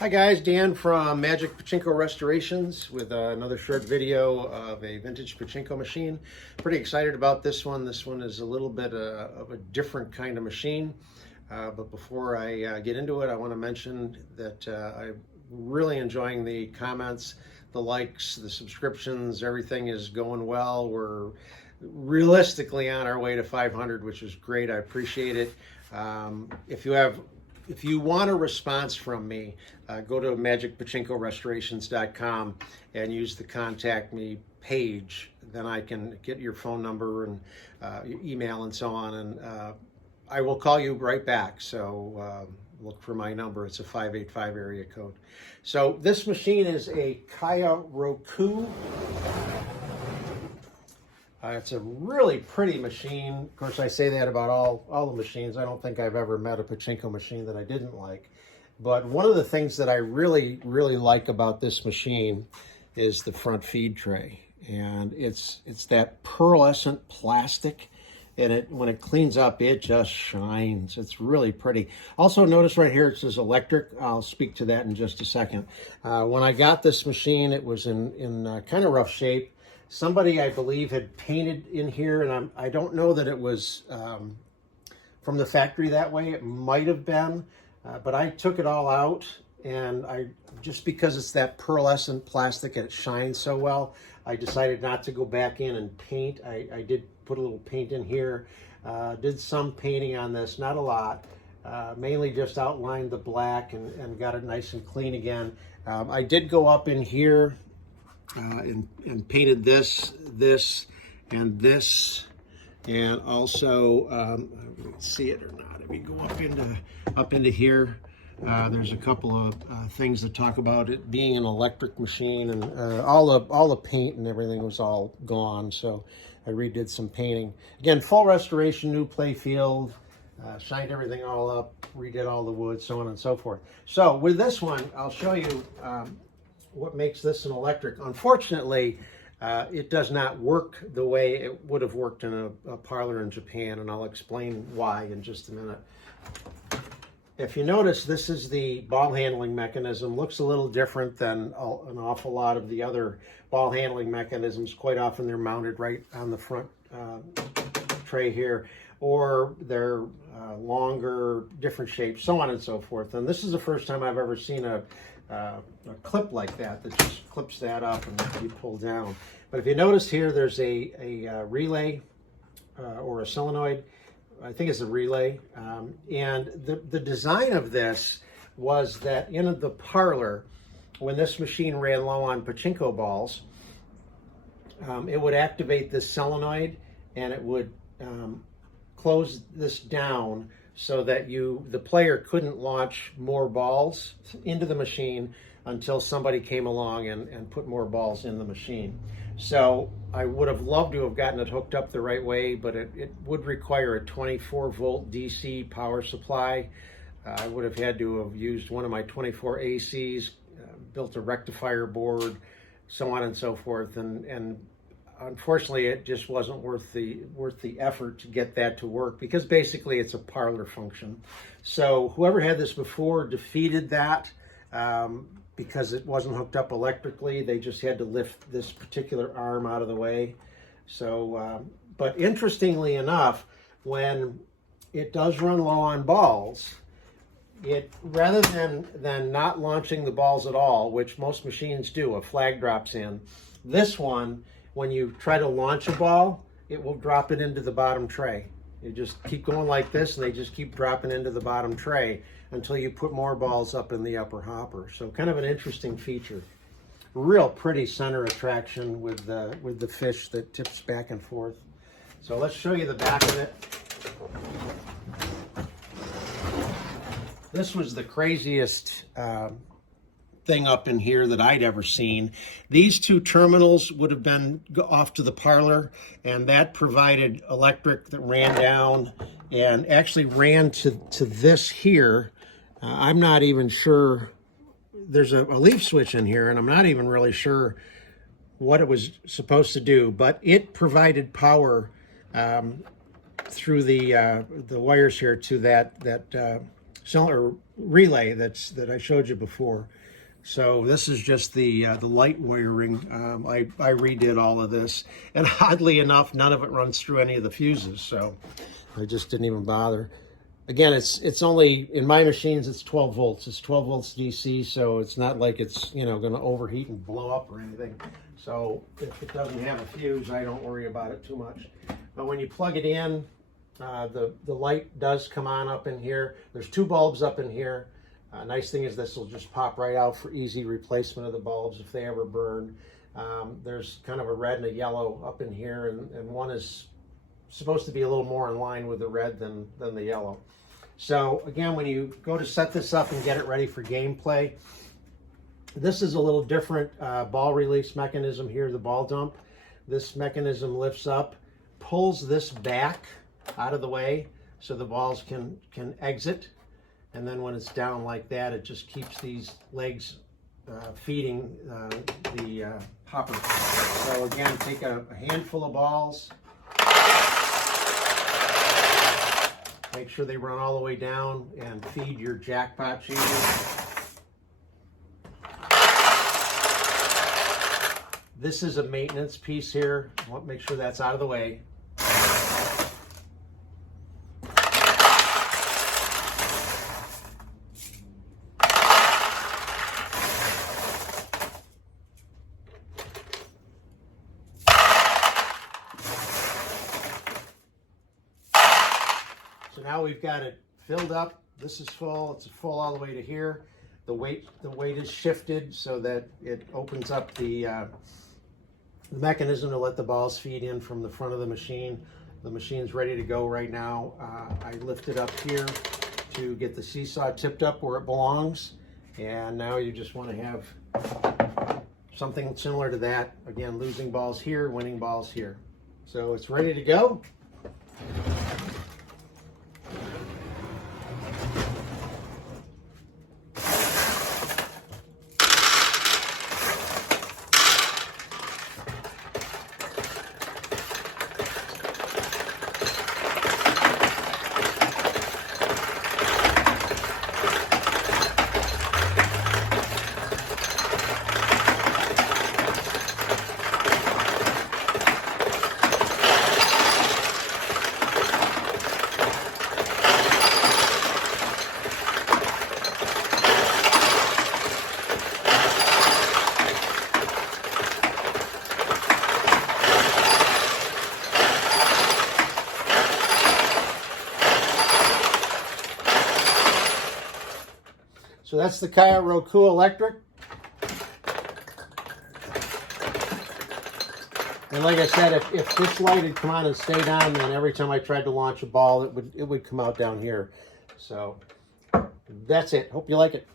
Hi guys, Dan from Magic Pachinko Restorations with another short video of a vintage Pachinko machine. Pretty excited about this one. This one is a little bit of a different kind of machine. But before I get into it, I want to mention that I'm really enjoying the comments, the likes, the subscriptions. Everything is going well. We're realistically on our way to 500, which is great. I appreciate it. If you want a response from me, go to magicpachinkorestorations.com and use the contact me page. Then I can get your phone number and your email and so on, and I will call you right back. So look for my number. It's a 585 area code. So this machine is a Kyoraku. It's a really pretty machine. Of course, I say that about all the machines. I don't think I've ever met a Pachinko machine that I didn't like. But one of the things that I really like about this machine is the front feed tray. And it's that pearlescent plastic. And when it cleans up, it just shines. It's really pretty. Also, notice right here, it says electric. I'll speak to that in just a second. When I got this machine, it was in kind of rough shape. Somebody, I believe, had painted in here, and I don't know that it was from the factory that way. It might have been, but I took it all out, and just because it's that pearlescent plastic and it shines so well, I decided not to go back in and paint. I did put a little paint in here, did some painting on this, not a lot, mainly just outlined the black and got it nice and clean again. I did go up in here and painted this, and this, and also see it or not. If we go up into here, there's a couple of things that talk about it being an electric machine, and all the paint and everything was all gone. So I redid some painting. Again, full restoration, new play field, shined everything all up, redid all the wood, so on and so forth. So with this one, I'll show you what makes this an electric. Unfortunately, it does not work the way it would have worked in a parlor in Japan, and I'll explain why in just a minute. If you notice, this is the ball handling mechanism. Looks a little different than an awful lot of the other ball handling mechanisms. Quite often they're mounted right on the front tray here, or they're longer, different shapes, so on and so forth. And this is the first time I've ever seen a clip like that just clips that up and you pull down. But if you notice here, there's a relay or a solenoid. I think it's a relay. And the design of this was that in the parlor, when this machine ran low on pachinko balls, it would activate this solenoid and it would close this down so that the player couldn't launch more balls into the machine until somebody came along and put more balls in the machine. So I would have loved to have gotten it hooked up the right way, but it would require a 24 volt DC power supply. I would have had to have used one of my 24 ACs, built a rectifier board, so on and so forth, and unfortunately, it just wasn't worth the effort to get that to work, because basically it's a parlor function. So whoever had this before defeated that because it wasn't hooked up electrically. They just had to lift this particular arm out of the way. So, but interestingly enough, when it does run low on balls, it, rather than not launching the balls at all, which most machines do, a flag drops in, this one, when you try to launch a ball, it will drop it into the bottom tray. You just keep going like this, and they just keep dropping into the bottom tray until you put more balls up in the upper hopper. So kind of an interesting feature. Real pretty center attraction with the fish that tips back and forth. So let's show you the back of it. This was the craziest thing up in here that I'd ever seen. These two terminals would have been off to the parlor, and that provided electric that ran down and actually ran to this here. I'm not even sure. There's a leaf switch in here, and I'm not even really sure what it was supposed to do, but it provided power through the wires here to that cylinder relay that I showed you before. So this is just the light wiring. I redid all of this, and oddly enough, none of it runs through any of the fuses, so I just didn't even bother. Again, it's only, in my machines, it's 12 volts. It's 12 volts DC, so it's not like it's, you know, going to overheat and blow up or anything. So if it doesn't have a fuse, I don't worry about it too much. But when you plug it in, the light does come on up in here. There's 2 bulbs up in here. Nice thing is this will just pop right out for easy replacement of the bulbs if they ever burn. There's kind of a red and a yellow up in here, and one is supposed to be a little more in line with the red than the yellow. So again, when you go to set this up and get it ready for gameplay, this is a little different ball release mechanism here, the ball dump. This mechanism lifts up, pulls this back out of the way so the balls can exit. And then when it's down like that, it just keeps these legs feeding the hopper. So again, take a handful of balls, make sure they run all the way down and feed your jackpot chamber. This is a maintenance piece here. Make sure that's out of the way. So now we've got it filled up. This is full. It's full all the way to here. The weight is shifted so that it opens up the mechanism to let the balls feed in from the front of the machine. The machine's ready to go right now. I lifted up here to get the seesaw tipped up where it belongs. And now you just want to have something similar to that. Again, losing balls here, winning balls here. So it's ready to go. So that's the Kyoraku electric. And like I said, if this light had come on and stayed on, then every time I tried to launch a ball, it would come out down here. So that's it. Hope you like it.